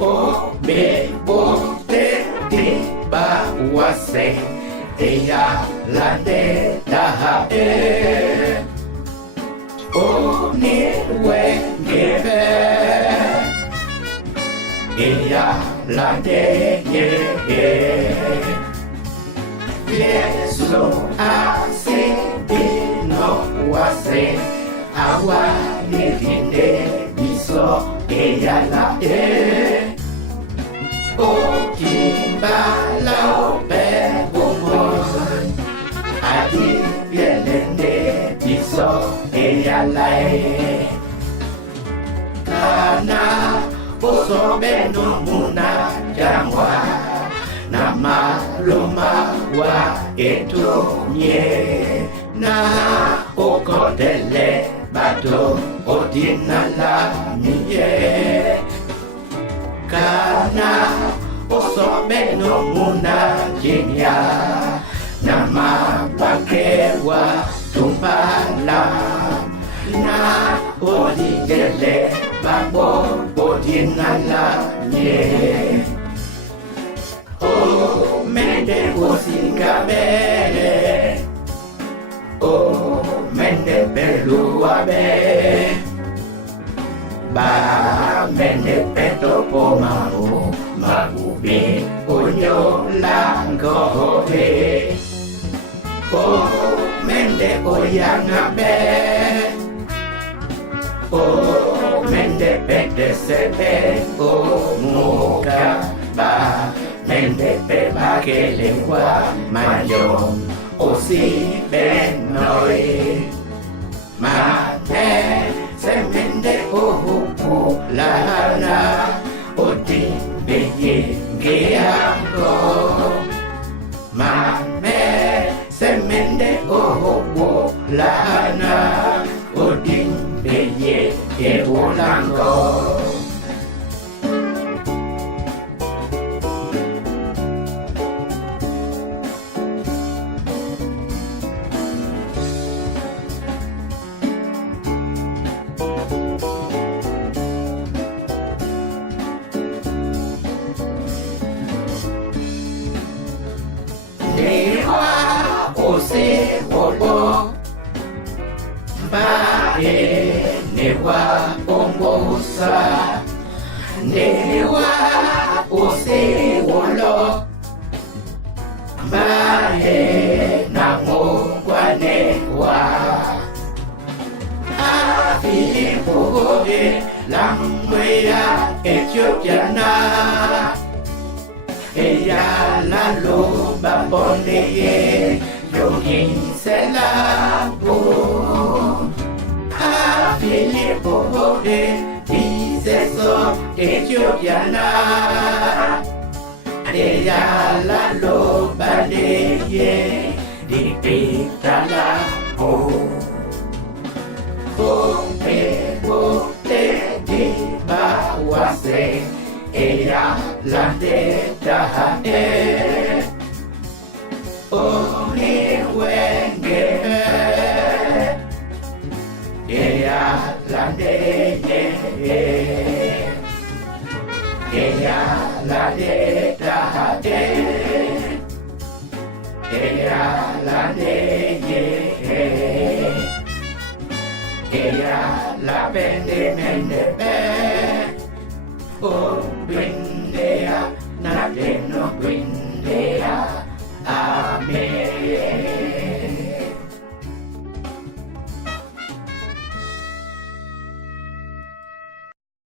O me o te di ba wase e ya la de da e o ni we give e ya la de ye Yesu ase di no wase awa ni vinde biso e ya la e o kimbala o be gomon adi bielende biso e ya la e kana oso be no muna jamwa na maloma wa eto nye na okodele bato odinala miye kana osobe no muna jenya na mapakrewa tumbala na odidele babo odinala miye Oh, mende osingabele Oh, mende beluabe Ba mende peto pomamo Magube onyo langobe Oh, mende oyangabe Oh, mende pete sebe Oh, moka ba Mende pe bakele kwa mayo osi benoi ma me se mende ohu la la oti beye geango ma me se mende ohu la la oti beye geango Ose wobo Bae newa ombosa Newa ose wolo Bae namo kwa newa Afi bobe Langwea Ethiopiana Eya la loba boneye Yogi se la bo A Filipo bode Dice so Ethiopiana Eya la loba leye Di pita la bo Pompe bote di bawase Eya la de da e O ni wenge Eya la de ye Eya la de da e Eya la de ye Eya la bende mende be Oh